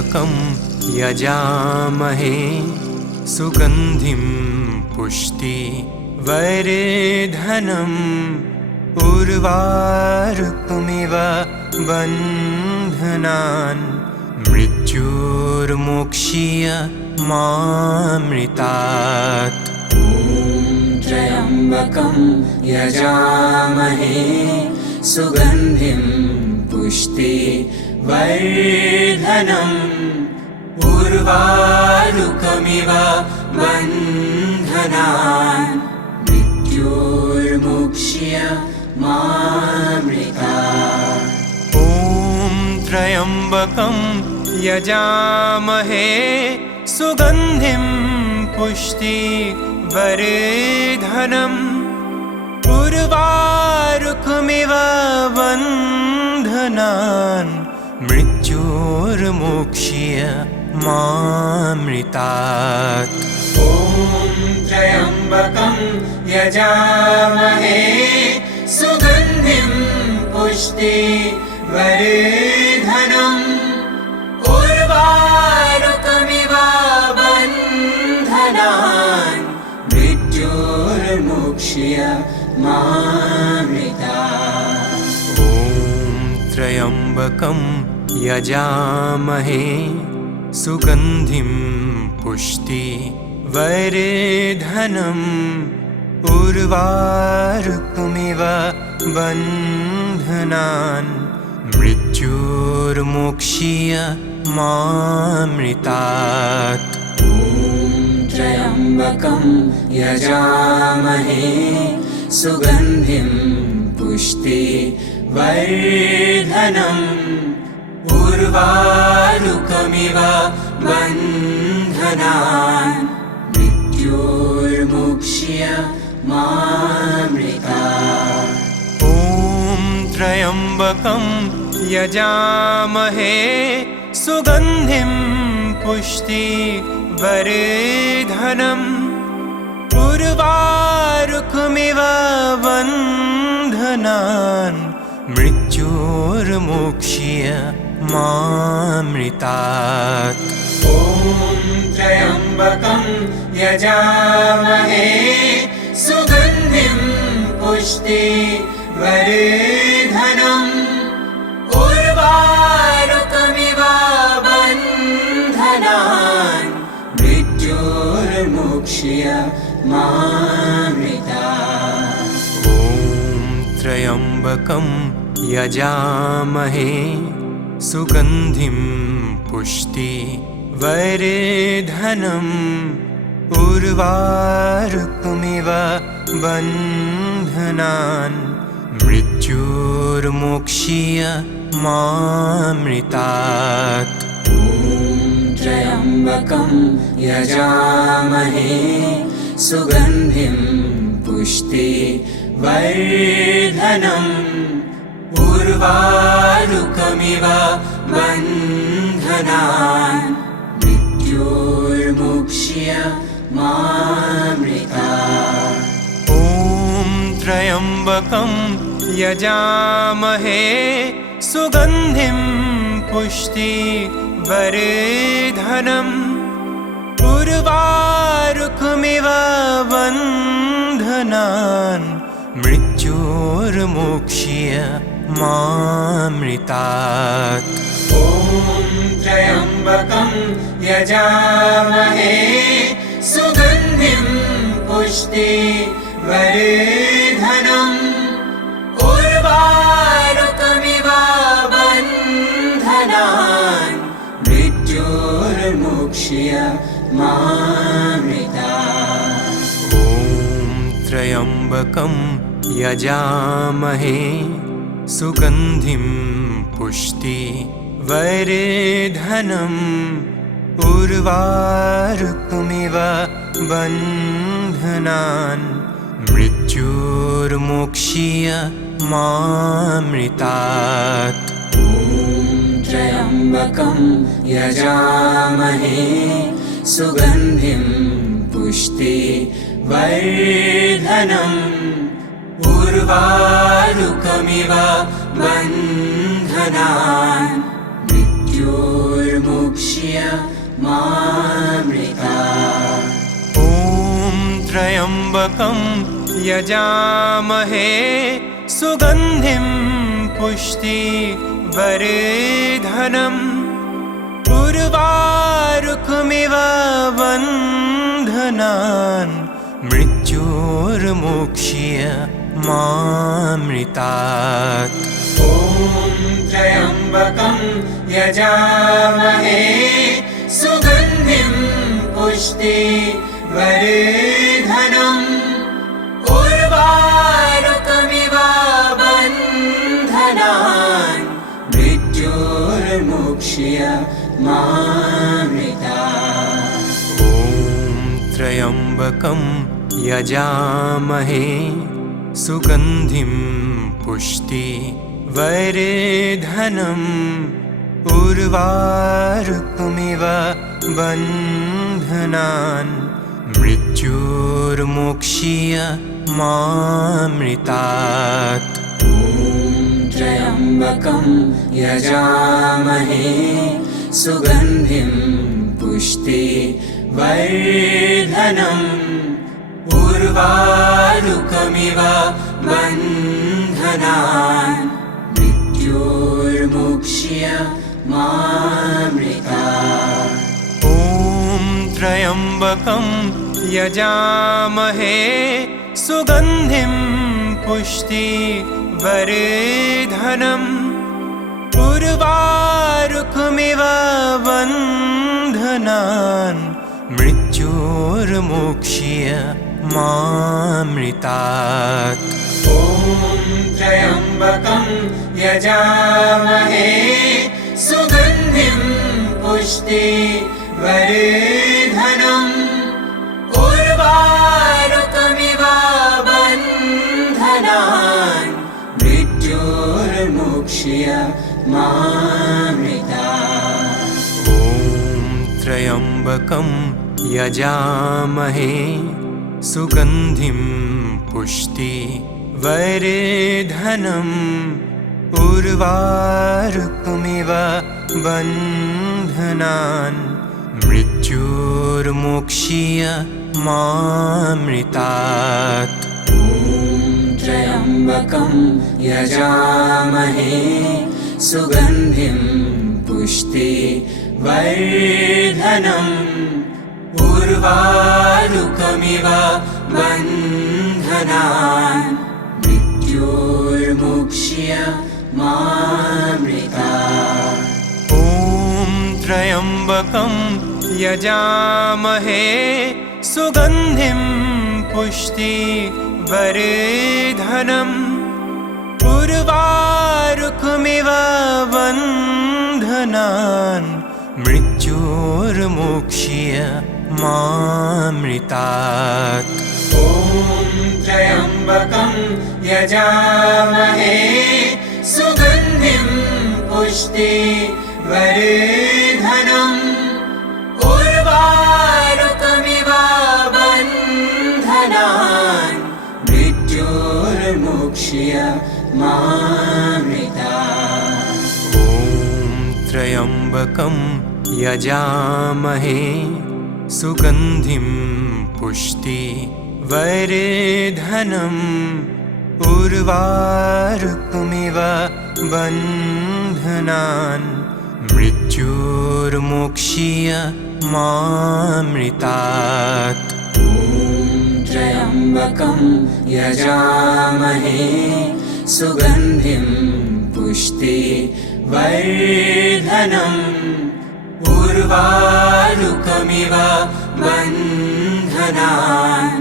त्र्यम्बकं यजामहे सुगन्धिं पुष्टिवर्धनम् उर्वारुकमिव बन्धनान् मृत्युर्मोक्ष्य मामृतात्। त्र्यम्बकं यजामहे सुगन्धिं पुष्टिवर्धनम् उर्वारुकमिव बन्धनान् मृत्युर्मोक्ष्य मामृतात्। ॐ त्र्यम्बकं यजामहे सुगन्धिं पुष्टिवर्धनम् उर्वारुकमिव बन्धनान् मृत्युर्मोक्ष्य मामृतात्। ॐ त्र्यम्बकं यजामहे सुगन्धिं पुष्टिवर्धनम् उर्वारुकमिव बन्धनान् मृत्युर्मोक्ष्य मामृतात्। ॐ त्र्यम्बकं यजामहे सुगन्धिं पुष्टिवर्धनम् उर्वारुकमिव बन्धनान् मृत्युर्मोक्ष्य मामृतात्। ॐ त्र्यम्बकं यजामहे सुगन्धिं पुष्टिवर्धनम् उर्वारुकमिव बन्धनान् मृत्युर्मोक्ष्य मामृतात्। ॐ त्र्यम्बकं यजामहे सुगन्धिं पुष्टिवर्धनम् उर्वारुकमिव बन्धनान् मृत्युर्मोक्ष्य मामृतात्। ॐ त्र्यम्बकं यजामहे सुगन्धिं पुष्टिवर्धनम् उर्वारुकमिव बन्धनान् मृत्युर्मोक्ष्य मामृतात्। ॐ त्र्यम्बकं यजामहे सुगन्धिं पुष्टिवर्धनम् उर्वारुकमिव बन्धनान् मृत्युर्मोक्ष्य मामृतात्। ॐ त्र्यम्बकं यजामहे सुगन्धिं पुष्टिवर्धनम् उर्वारुकमिव बन्धनान् मृत्युर्मोक्ष्य मामृतात्। ॐ त्र्यम्बकं यजामहे सुगन्धिं पुष्टिवर्धनम् उर्वारुकमिव बन्धनान् मृत्युर्मोक्ष्य मामृतात्। ॐ त्र्यम्बकं यजामहे सुगन्धिं पुष्टिवर्धनम् उर्वारुकमिव बन्धनान् मृत्युर्मोक्ष्य मामृतात्। ॐ त्र्यम्बकं यजामहे सुगन्धिं पुष्टिवर्धनम् उर्वारुकमिव बन्धनान् मृत्युर्मोक्ष्य मामृतात्। ॐ त्र्यम्बकं यजामहे सुगन्धिं पुष्टिवर्धनम् उर्वारुकमिव बन्धनान् मृत्युर्मोक्ष्य मृत्युर्मुक्ष्य मामृतात् ॐ त्र्यम्बकं यजामहे सुगन्धिं पुष्टिवर्धनम् उर्वारुकमिव बन्धनान् मृत्युर्मुक्ष्य मामृतात् ॐ त्र्यम्बकं यजामहे सुगन्धिं पुष्टिवर्धनम् उर्वारुकमिव बन्धनान् मृत्युर्मुक्ष्य मामृतात् ॐ त्र्यम्बकं यजामहे सुगन्धिं पुष्टिवर्धनम् उर्वारुकमिव बन्धनान् मृत्युर्मुक्ष्य मामृतात् ॐ त्र्यम्बकं यजामहे सुगन्धिं पुष्टिवर्धनम् उर्वारुकमिव बन्धनान् मृत्युर्मुक्ष्य मामृतात् ॐ त्र्यम्बकं यजामहे सुगन्धिं पुष्टिवर्धनम् उर्वारुकमिव बन्धनान् मृत्युर्मुक्ष्य मामृतात् ॐ त्र्यम्बकं यजामहे सुगन्धिं पुष्टिवर्धनम् उर्वारुकमिव बन्धनान् मृत्युर्मुक्ष्य मामृतात् ॐ त्र्यम्बकं यजामहे सुगन्धिं पुष्टिवर्धनम् उर्वारुकमिव बन्धनान् मृत्युर्मुक्ष्य मामृतात् ॐ त्र्यम्बकं यजामहे सुगन्धिं पुष्टिवर्धनम् उर्वारुकमिव बन्धनान् मृत्युर्मुक्ष्य मामृतात् ॐ त्र्यम्बकं यजामहे सुगन्धिं पुष्टिवर्धनम् उर्वारुकमिव बन्धनान् मृत्युर्मुक्ष्य मामृतात् ॐ त्र्यम्बकं यजामहे सुगन्धिं पुष्टिवर्धनम् उर्वारुकमिव बन्धनान् मृत्युर्मुक्ष्य मामृतात् ॐ त्र्यम्बकं यजामहे सुगन्धिं पुष्टिवर्धनम् उर्वारुकमिव बन्धनान् मृत्युर्मुक्ष्य मामृतात् ॐ त्र्यम्बकं यजामहे सुगन्धिं पुष्टिवर्धनम् उर्वारुकमिव बन्धनान्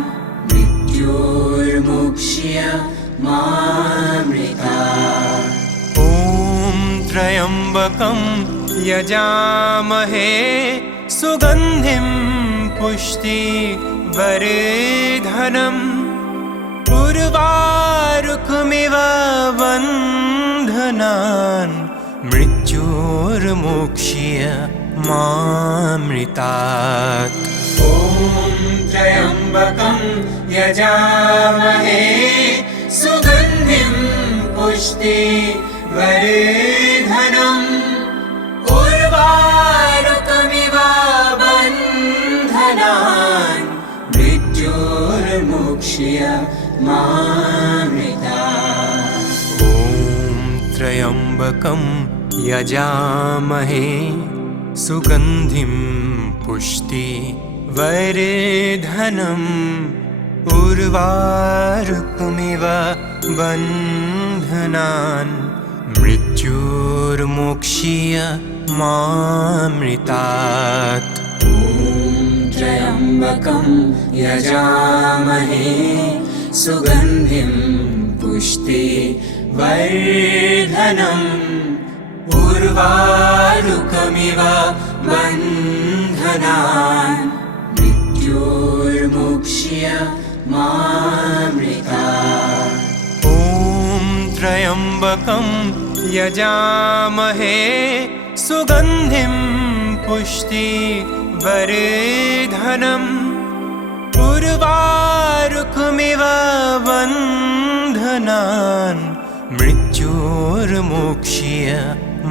मृत्युर्मुक्ष्य मामृतात् ॐ त्र्यम्बकं यजामहे सुगन्धिं पुष्टिवर्धनम् उर्वारुकमिव बन्धनान् मृत्युर्मुक्ष्य मामृतात् ॐ त्र्यम्बकं यजामहे सुगन्धिं पुष्टिवर्धनम् उर्वारुकमिव ॐ त्र्यम्बकं यजामहे सुगन्धिं पुष्टिवर्धनम् उर्वारुकमिव बन्धनान् मृत्युर्मोक्ष्य मामृतात् त्र्यम्बकं यजामहे सुगन्धिं पुष्टिवर्धनम् उर्वारुकमिव बन्धनान् मृत्युर्मोक्ष्य मामृतात् ॐ त्र्यम्बकं यजामहे सुगन्धिं पुष्टिवर्धनम् उर्वारुकमिव बन्धनान् मृत्युर्मोक्ष्य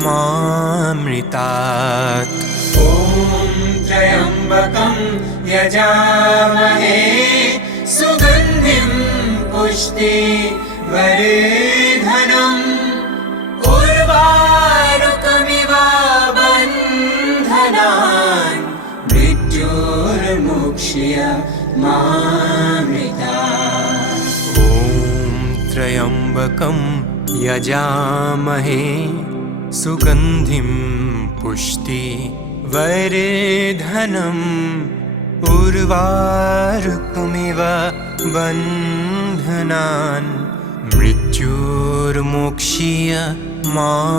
मामृतात् ॐ त्र्यम्बकं यजामहे सुगन्धिं पुष्टिवर्धनम् उर्वारुकमिव बन्धनान् मृत्युर्मोक्ष्य मामृतात् ॐ त्र्यम्बकं यजामहे सुगन्धिं पुष्टिवर्धनम् उर्वारुकमिव बन्धनान् मृत्युर्मोक्ष्य मामृतात्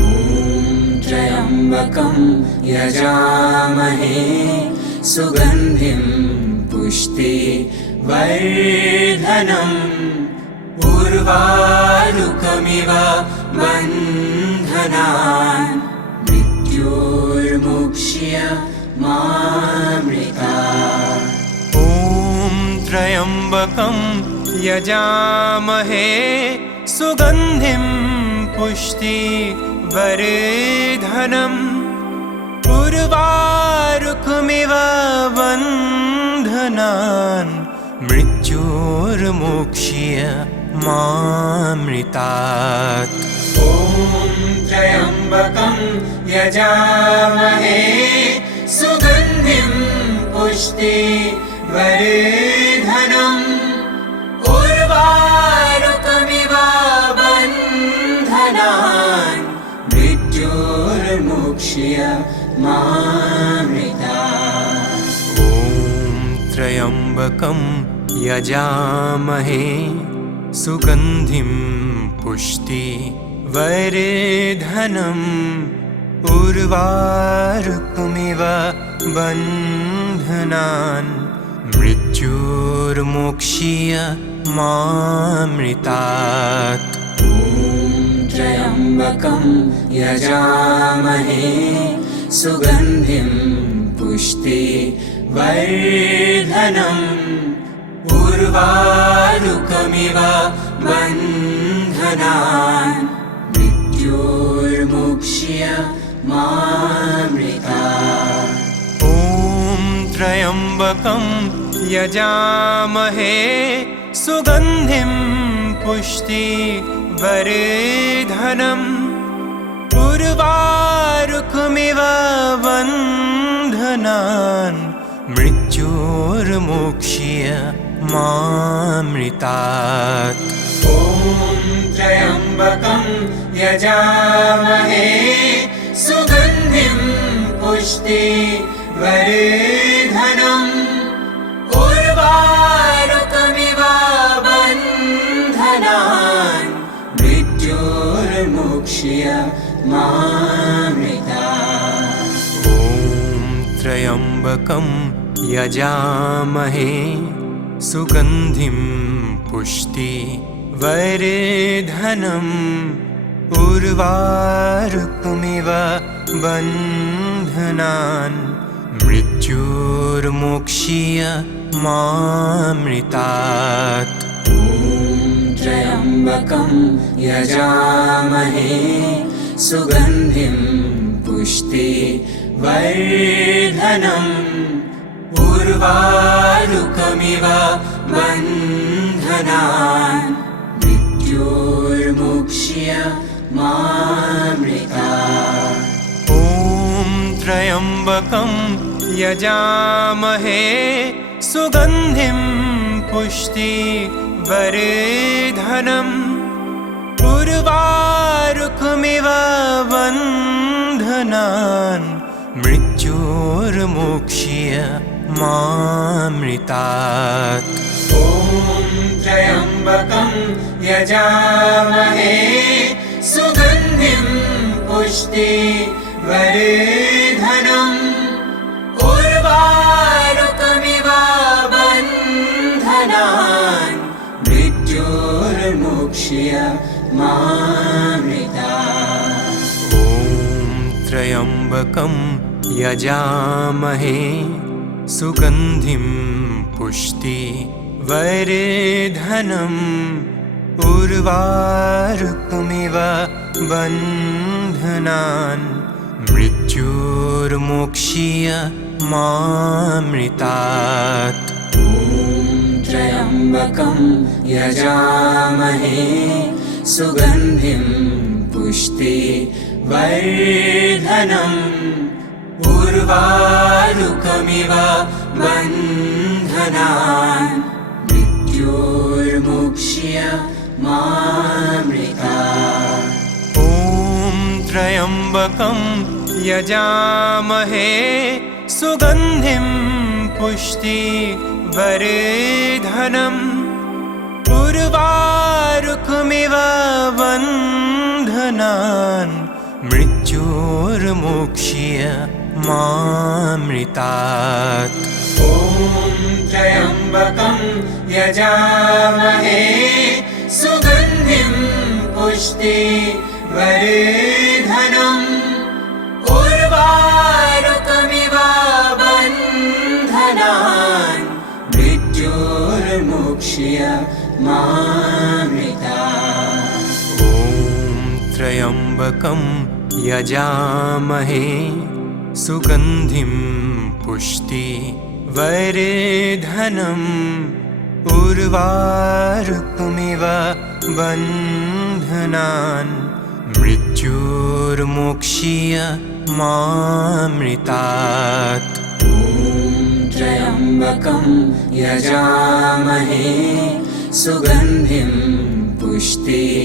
ॐ त्र्यम्बकं यजामहे सुगन्धिं पुष्टिवर्धनम् उर्वारुकमिव बन्धनान् मृत्युर्मोक्ष्य मामृतात् ॐ त्र्यम्बकं यजामहे सुगन्धिं पुष्टिवर्धनम् उर्वारुकमिव बन्धनान् मृत्युर्मोक्ष्य मामृतात् ॐ त्र्यम्बकं यजामहे सुगन्धिं पुष्टिवर्धनम् उर्वारुकमिव बन्धनान् मृत्युर्मोक्ष्य मामृतात् ॐ त्र्यम्बकं यजामहे सुगन्धिं पुष्टिवर्धनम् उर्वारुकमिव बन्धनान् मृत्युर्मोक्ष्य मामृतात् ॐ त्र्यम्बकं यजामहे सुगन्धिं पुष्टिवर्धनम् उर्वारुकमिव बन्धनान् मृत्युर्मोक्ष्य मामृतात् ॐ त्र्यम्बकं यजामहे सुगन्धिं पुष्टिवर्धनम् उर्वारुकमिव बन्धनान् मृत्युर्मोक्ष्य मामृतात् ॐ त्र्यम्बकं यजामहे सुगन्धिं पुष्टिवर्धनम् उर्वारुकमिव बन्धनान् मृत्युर्मोक्ष्य मामृतात् ॐ त्र्यम्बकं यजामहे सुगन्धिं पुष्टिवर्धनम् उर्वारुकमिव बन्धनान् मृत्युर्मोक्ष्य मामृतात् ॐ त्र्यम्बकं यजामहे सुगन्धिं पुष्टिवर्धनम् उर्वारुकमिव बन्धनान् मृत्युर्मुक्ष्य मामृतात्। ॐ त्र्यम्बकं यजामहे सुगन्धिं पुष्टिवर्धनम् उर्वारुकमिव बन्धनान् मृत्युर्मुक्ष्य मामृतात्। ॐ त्र्यम्बकं यजामहे सुगन्धिं पुष्टिवर्धनम् उर्वारुकमिव बन्धनान् मृत्युर्मुक्ष्य मामृतात्। ॐ त्र्यम्बकं यजामहे सुगन्धिं पुष्टिवर्धनम् उर्वारुकमिव बन्धनान् मृत्युर्मुक्ष्य मामृतात्। ॐ त्र्यम्बकं यजामहे सुगन्धिं पुष्टिवर्धनम् उर्वारुकमिव बन्धनान् मृत्युर्मुक्ष्य मामृतात्। ॐ त्र्यम्बकं यजामहे सुगन्धिं पुष्टिवर्धनम् उर्वारुकमिव बन्धनान् मृत्युर्मुक्ष्य मामृतात्। ॐ त्र्यम्बकं यजामहे सुगन्धिं पुष्टिवर्धनम् उर्वारुकमिव बन्धनान् मृत्युर्मुक्ष्य मामृतात्। ॐ त्र्यम्बकं यजामहे सुगन्धिं पुष्टिवर्धनम् उर्वारुकमिव बन्धनान् मृत्युर्मुक्ष्य मामृतात्। ॐ त्र्यम्बकं यजामहे सुगन्धिं पुष्टिवर्धनम्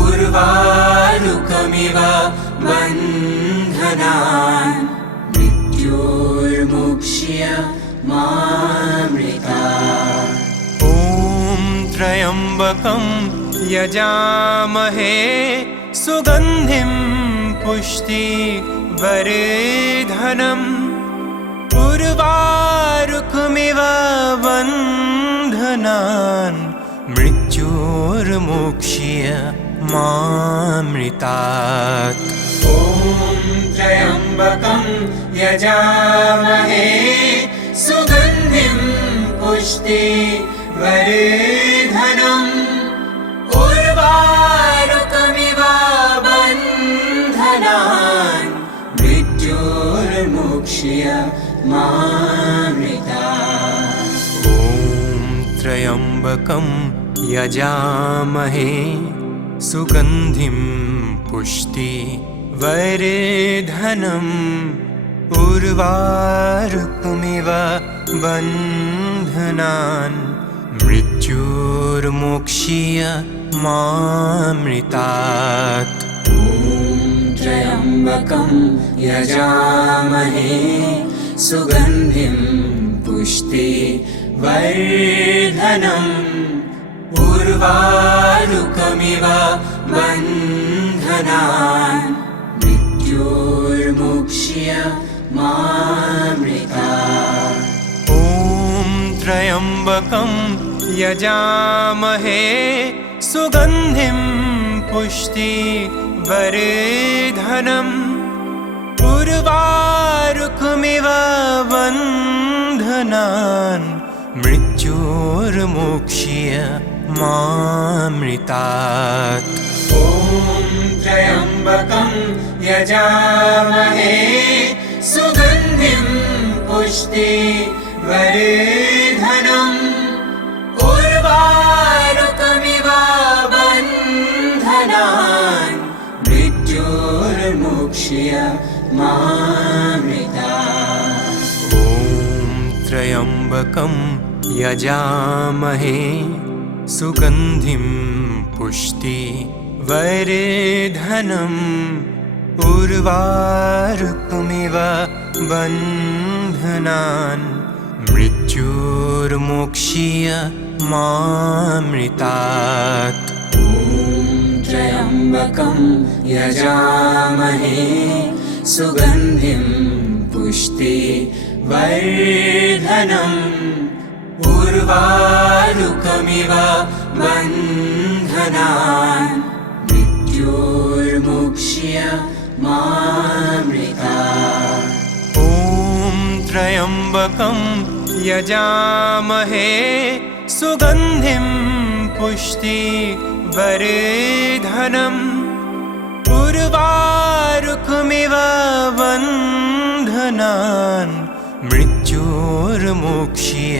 उर्वारुकमिव बन्धनान् मृत्युर्मुक्ष्य मामृतात्। ॐ त्र्यम्बकं यजामहे सुगन्धिं पुष्टिवर्धनम् उर्वारुकमिव बन्धनान् मृत्युर्मुक्ष्य मामृतात्। ॐ त्र्यम्बकं यजामहे सुगन्धिं पुष्टिवर्धनम् उर्वारुकमिव बन्धनान् मृत्युर्मुक्ष्य मामृतात्। ॐ त्र्यम्बकं यजामहे सुगन्धिं पुष्टिवर्धनम् उर्वारुकमिव बन्धनान् मृत्युर्मुक्ष्य मामृतात्। ॐ त्र्यम्बकं यजामहे सुगन्धिं पुष्टिवर्धनम् उर्वारुकमिव बन्धनान् मृत्युर्मुक्ष्य मामृतात्। ॐ त्र्यम्बकं यजामहे सुगन्धिं पुष्टिवर्धनम् उर्वारुकमिव बन्धनान् मृत्युर्मुक्ष्य मामृतात्। ॐ त्र्यम्बकं यजामहे सुगन्धिं पुष्टि वर्धनम् उर्वारुकमिव बन्धनान् मृत्योर्मुक्ष्य मामृतात्। ॐ त्र्यम्बकं यजामहे सुगन्धिं पुष्टिवर्धनम् उर्वारुकमिव बन्धनान् मृत्योर्मुक्ष्य मामृतात्। ॐ त्र्यम्बकं यजामहे सुगन्धिं पुष्टिवर्धनम् उर्वारुकमिव बन्धनान् मृत्योर्मुक्ष्य मामृतात्। ॐ त्र्यम्बकं यजामहे सुगन्धिं पुष्टिवर्धनम् उर्वारुकमिव बन्धनान् मृत्योर्मुक्ष्य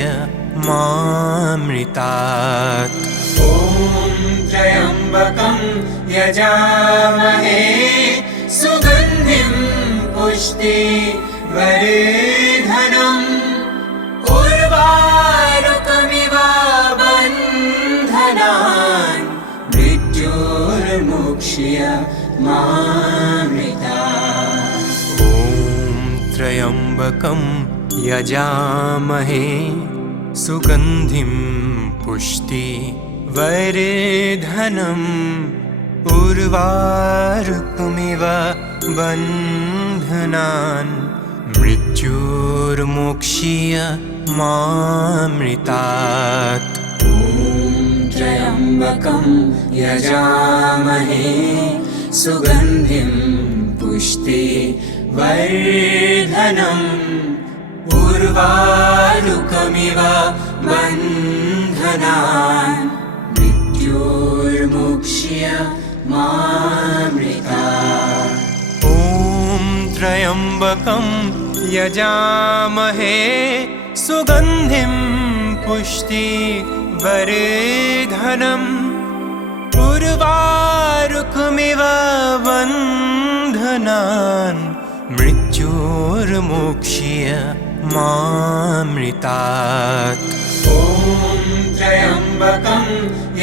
मामृतात्। ॐ त्र्यम्बकं यजामहे सुगन्धिं पुष्टिवर्धनम् उर्वारुकमिव बन्धनान् मृत्योर्मुक्ष्य मामृतात्। ॐ त्र्यम्बकं यजामहे सुगन्धिं पुष्टिवर्धनम् उर्वारुकमिव बन्धनान् मृत्योर्मुक्ष्य मामृतात्। ॐ त्र्यम्बकं यजामहे सुगन्धिं पुष्टिवर्धनम् उर्वारुकमिव बन्धनान् मृत्योर्मुक्ष्य मामृतात्। ॐ त्र्यम्बकं यजामहे सुगन्धिं पुष्टिवर्धनम् उर्वारुकमिव बन्धनान् मृत्योर्मुक्ष्य मामृतात्। ॐ त्र्यम्बकं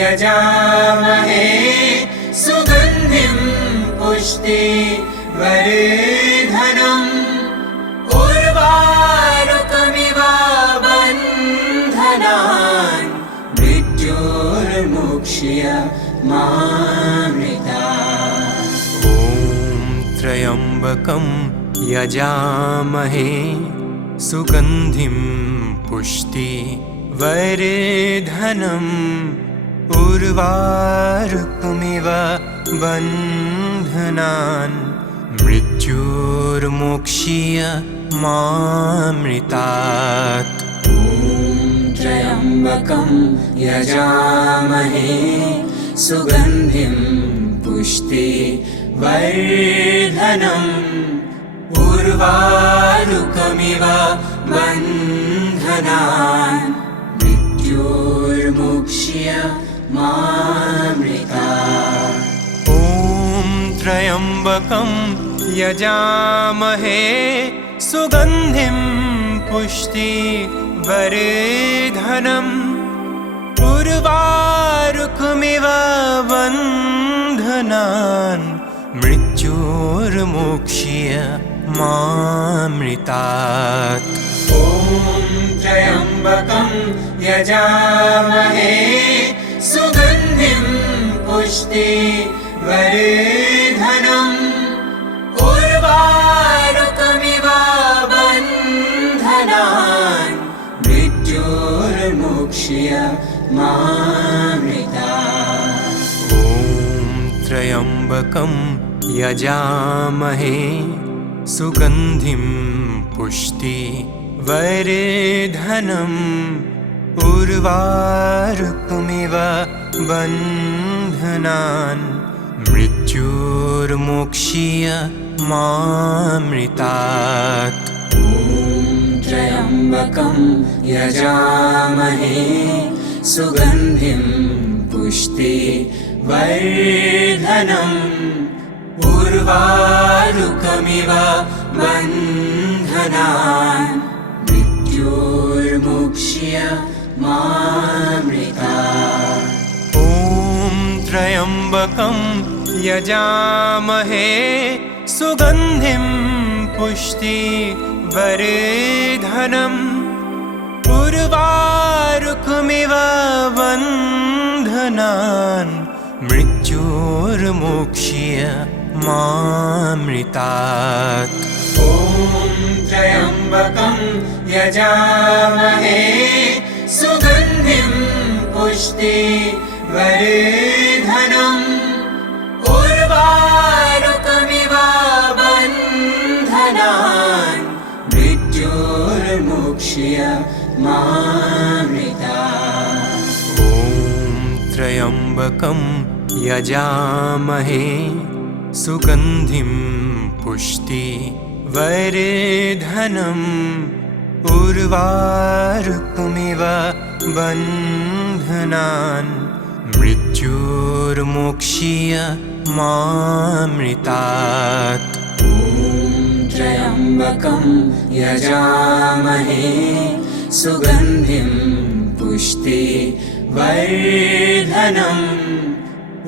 यजामहे सुगन्धिं पुष्टिवर्धनम् उर्वारुकमिव बन्धनान् मृत्योर्मुक्ष्य मामृतात्। ॐ त्र्यम्बकं यजामहे सुगन्धिं पुष्टिवर्धनम् उर्वारुकमिव बन्धनान् मृत्योर्मुक्ष्य मामृतात्। ॐ त्र्यम्बकं यजामहे सुगन्धिं पुष्टिवर्धनम् उर्वारुकमिव बन्धनान् मृत्योर्मुक्ष्य मामृतात्। ॐ त्र्यम्बकं यजामहे सुगन्धिं पुष्टिवर्धनम् उर्वारुकमिव बन्धनान् मृत्योर्मुक्ष्य मामृतात्। ॐ त्र्यम्बकं यजामहे सुगन्धिं पुष्टिवर्धनम् उर्वारुकमिव बन्धनान् मृत्योर्मुक्ष्य मामृतात्। ॐ त्र्यम्बकं यजामहे सुगन्धिं पुष्टिवर्धनम् उर्वारुकमिव बन्धनान् मृत्योर्मुक्ष्य मामृतात्। ॐ त्र्यम्बकं यजामहे सुगन्धिं पुष्टिवर्धनम् उर्वारुकमिव बन्धनान् मृत्युर्मुक्ष्य मामृतात्। ॐ त्र्यम्बकं यजामहे सुगन्धिं पुष्टिवर्धनम् उर्वारुकमिव बन्धनान् मृत्युर्मुक्ष्य मामृतात्। ॐ त्र्यम्बकं यजामहे सुगन्धिं पुष्टिवर्धनम् उर्वारुकमिव बन्धनान् मृत्युर्मुक्ष्य मामृतात्। ॐ त्र्यम्बकं यजामहे सुगन्धिं पुष्टिवर्धनम् उर्वारुकमिव बन्धनान् मृत्युर्मुक्ष्य मामृतात्। ॐ त्र्यम्बकं यजामहे सुगन्धिं पुष्टिवर्धनम्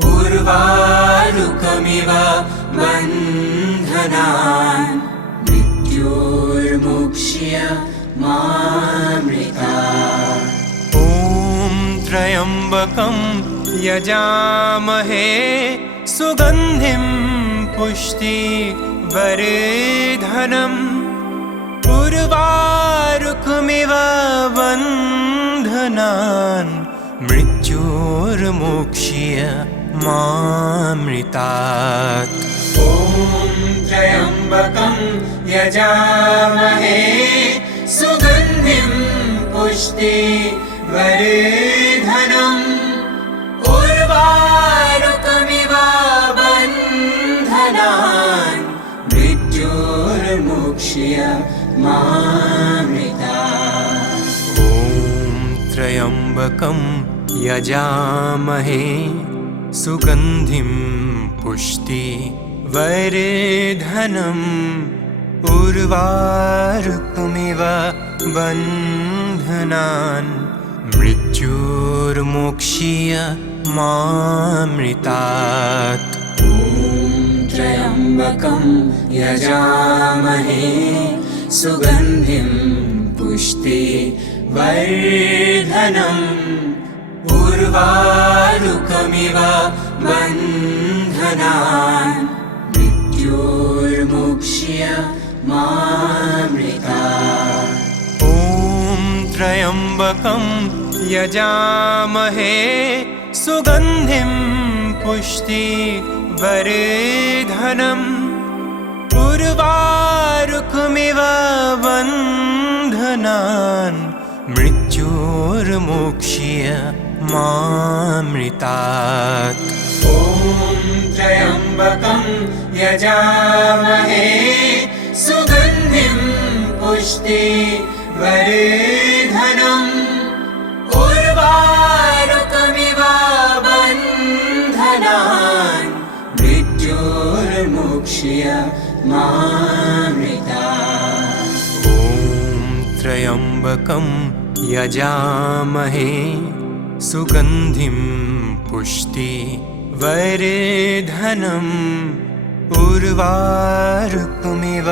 उर्वारुकमिव बन्धनान् मृत्युर्मुक्ष्य मामृतात्। ॐ त्र्यम्बकं यजामहे सुगन्धिं पुष्टिवर्धनम् उर्वारुकमिव बन्धनान् मृत्युर्मुक्ष्य मामृतात्। ॐ त्र्यम्बकं यजामहे सुगन्धिं पुष्टिवर्धनम् उर्वारुकमिव बन्धनान् मृत्युर्मुक्ष्य मामृतात्। ॐ त्र्यम्बकं यजामहे सुगन्धिं पुष्टिवर्धनम् उर्वारुकमिव बन्धनान् मृत्युर्मुक्ष्य मामृतात्। ॐ त्र्यम्बकं यजामहे सुगन्धिं पुष्टिवर्धनम् उर्वारुकमिव बन्धनान् मृत्युर्मुक्ष्य मामृतात्। ॐ त्र्यम्बकं यजामहे सुगन्धिं पुष्टिवर्धनम् उर्वारुकमिव बन्धनान् मृत्युर्मुक्ष्य मामृतात्। ॐ त्र्यम्बकं यजामहे सुगन्धिं पुष्टिवर्धनम् उर्वारुकमिव बन्धनान् मृत्युर्मुक्ष्य मामृतात्। ॐ त्र्यम्बकं यजामहे सुगन्धिं पुष्टिवर्धनम् उर्वारुकमिव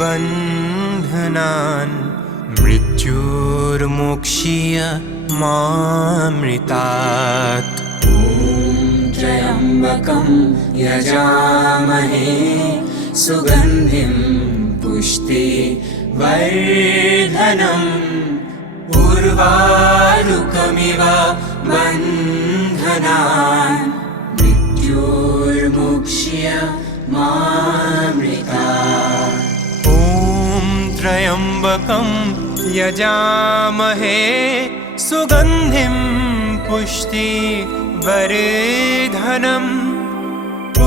बन्धनान् मृत्युर्मुक्ष्य मामृतात्। ॐ त्र्यम्बकं यजामहे सुगन्धिं पुष्टिवर्धनम् उर्वारुकमिव बन्धनान् मृत्युर्मुक्ष्य मामृतात्। ॐ त्र्यम्बकं यजामहे सुगन्धिं पुष्टिवर्धनम्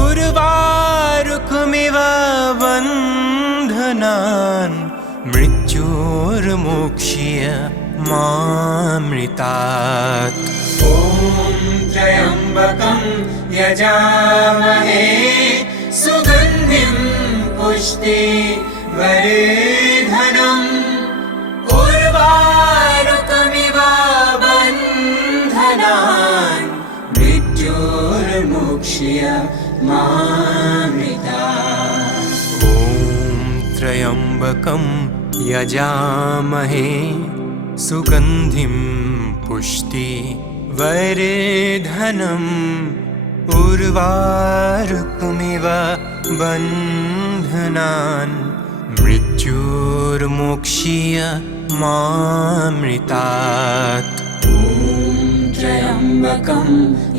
उर्वारुकमिव बन्धनान् मृत्युर्मुक्ष्य मृत्युर्मोक्ष्य मामृतात्। ॐ त्र्यम्बकं यजामहे सुगन्धिं पुष्टिवर्धनम् उर्वारुकमिव बन्धनान् मृत्युर्मोक्ष्य मामृतात्। ॐ त्र्यम्बकं यजामहे सुगन्धिं पुष्टिवर्धनम् उर्वारुकमिव बन्धनान् मृत्युर्मोक्ष्य मामृतात्। ॐ त्र्यम्बकं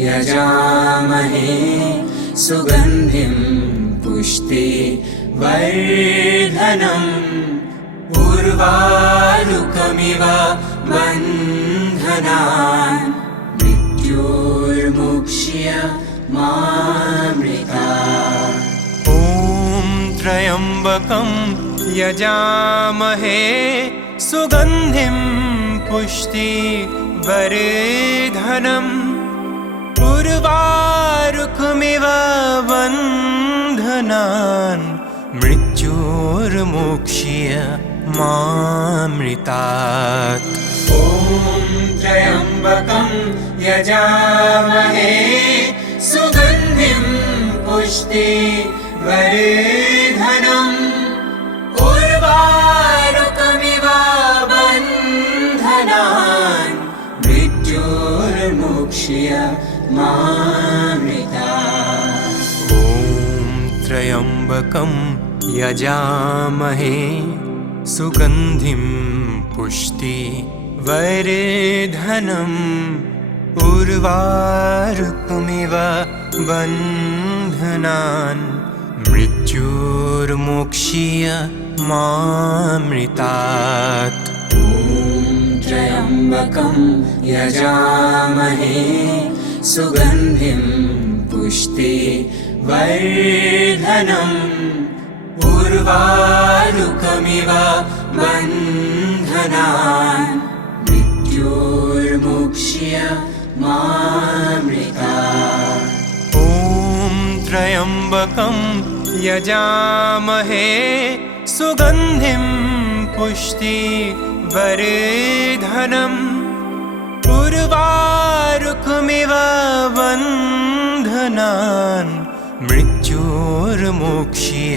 यजामहे सुगन्धिं पुष्टिवर्धनम् उर्वारुकमिव बन्धनान् मृत्युर्मोक्ष्य मामृतात्। ॐ त्र्यम्बकं यजामहे सुगन्धिं पुष्टिवर्धनम् उर्वारुकमिव बन्धनान् मृत्युर्मोक्ष्य मामृतात्। ॐ त्र्यम्बकं यजामहे सुगन्धिं पुष्टिवर्धनम् उर्वारुकमिव बन्धनान् मृत्युर्मोक्ष्य मामृतात्। ॐ त्र्यम्बकं यजामहे सुगन्धिं पुष्टिवर्धनम् उर्वारुकमिव बन्धनान् मृत्युर्मोक्ष्य मामृतात्। ॐ त्र्यम्बकं यजामहे सुगन्धिं पुष्टिवर्धनम् उर्वारुकमिव बन्धनान् मृत्युर्मोक्ष्य मामृतात्। ॐ त्र्यम्बकं यजामहे सुगन्धिं पुष्टिवर्धनम् उर्वारुकमिव बन्धनान् मृत्युर्मोक्ष्य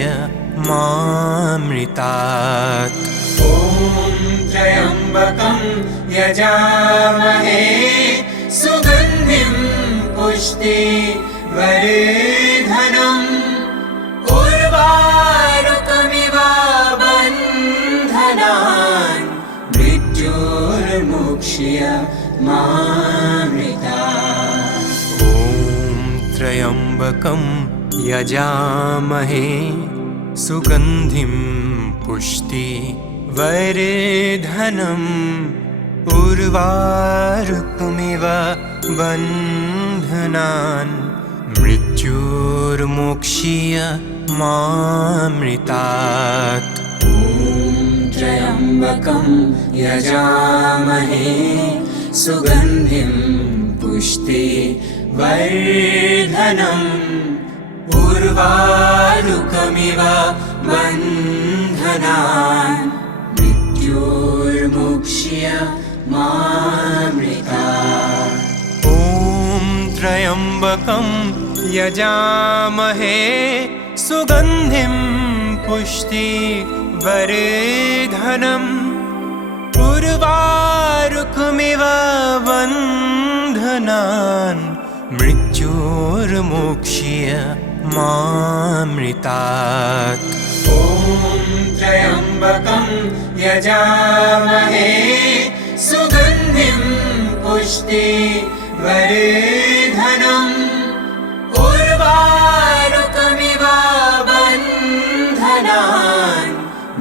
मामृतात्। ॐ त्र्यम्बकं यजामहे सुगन्धिं पुष्टिवर्धनम् उर्वारुकमिव बन्धनान् मृत्युर्मोक्ष्य मामृतात्। ॐ त्र्यम्बकं यजामहे सुगन्धिं पुष्टिवर्धनम् उर्वारुकमिव बन्धनान् मृत्युर्मोक्ष्य मामृतात्। ॐ त्र्यम्बकं यजामहे सुगन्धिं पुष्टिवर्धनम् उर्वारुकमिव बन्धनान् मृत्युर्मोक्ष्य मामृतात्। ॐ त्र्यम्बकं यजामहे सुगन्धिं पुष्टिवर्धनम् उर्वारुकमिव बन्धनान् मृत्युर्मोक्ष्य मामृतात्। ॐ त्र्यम्बकं यजामहे सुगन्धिं पुष्टिवर्धनम् उर्वारुकमिव बन्धनान्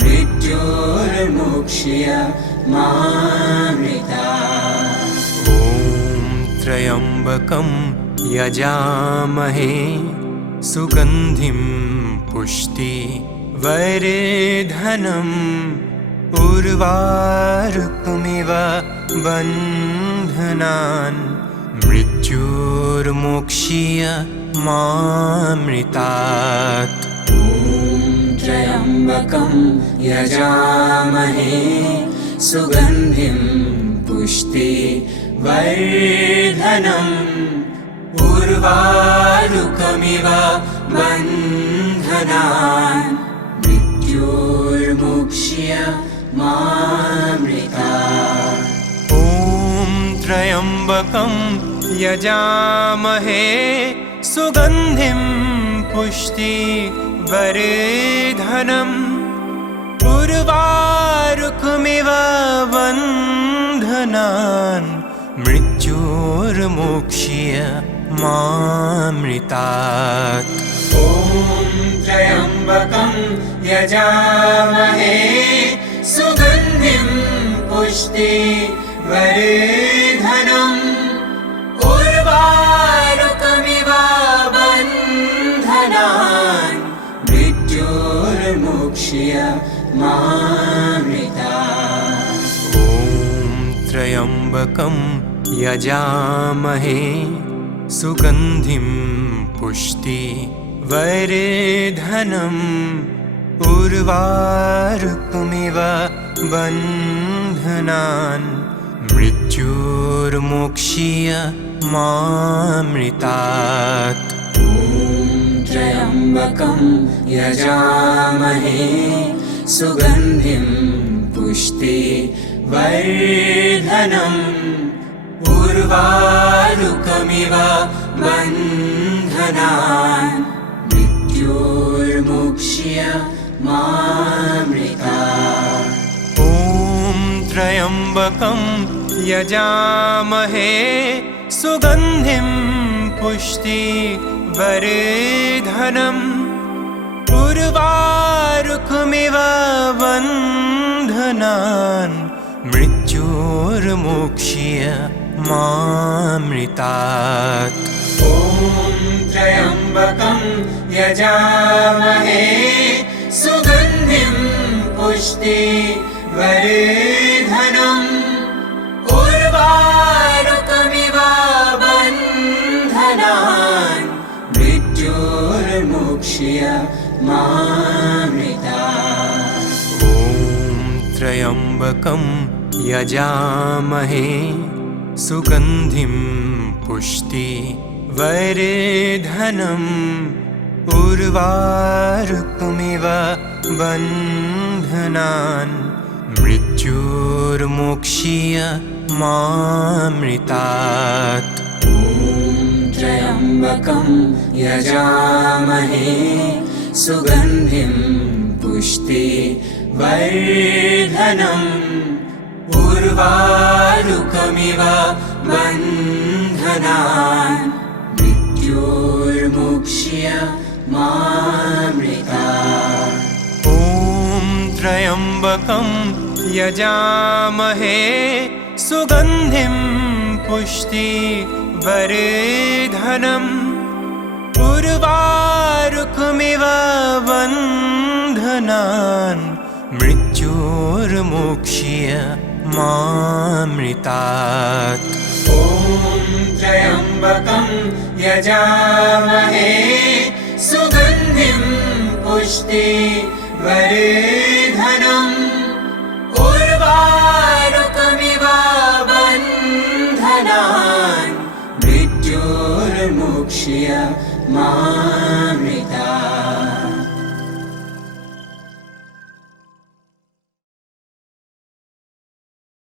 मृत्युर्मोक्ष्य मामृतात्। ॐ त्र्यम्बकं यजामहे सुगन्धिं पुष्टिवर्धनम् उर्वारुकमिव बन्धनान् मृत्युर्मोक्ष्य मामृतात्। त्र्यम्बकं यजामहे सुगन्धिं पुष्टिवर्धनम् उर्वारुकमिव बन्धनान् मृत्युर्मोक्ष्य मामृतात्। ॐ त्र्यम्बकं यजामहे सुगन्धिं पुष्टिवर्धनम् उर्वारुकमिव बन्धनान् मृत्युर्मोक्ष्य मामृतात्। ॐ त्र्यम्बकं यजामहे सुगन्धिं पुष्टिवर्धनम् उर्वारुकमिव बन्धनान् मृत्युर्मोक्ष्य मामृतात्। ॐ त्र्यम्बकं यजामहे सुगन्धिं पुष्टिवर्धनम् उर्वारुकमिव बन्धनान् मृत्युर्मोक्ष्य मामृतात्। ॐ त्र्यम्बकं यजामहे सुगन्धिं पुष्टिवर्धनम् उर्वारुकमिव बन्धनान् मृत्युर्मोक्ष्य मामृतात्। ॐ त्र्यम्बकं यजामहे सुगन्धिं पुष्टिवर्धनम् उर्वारुकमिव बन्धनान् मृत्युर्मोक्ष्य मामृतात्। ॐ त्र्यम्बकं यजामहे सुगन्धिं पुष्टिवर्धनम् उर्वारुकमिव बन्धनान् मृत्युर्मोक्ष्य मामृतात्। ॐ त्र्यम्बकं यजामहे सुगन्धिं पुष्टिवर्धनम् उर्वारुकमिव बन्धनान् मृत्युर्मोक्ष्य मामृतात्। ॐ त्र्यम्बकं यजामहे सुगन्धिं पुष्टिवर्धनम् उर्वारुकमिव बन्धनान् मृत्युर्मोक्ष्य मामृतात्। ॐ त्र्यम्बकं यजामहे सुगन्धिं पुष्टिवर्धनम् उर्वारुकमिव बन्धनान् मृत्युर्मोक्ष्य मामृतात्। ॐ त्र्यम्बकं यजामहे सुगन्धिं पुष्टिवर्धनम् उर्वारुकमिव बन्धनान् मृत्युर्मोक्ष्य मामृतात्।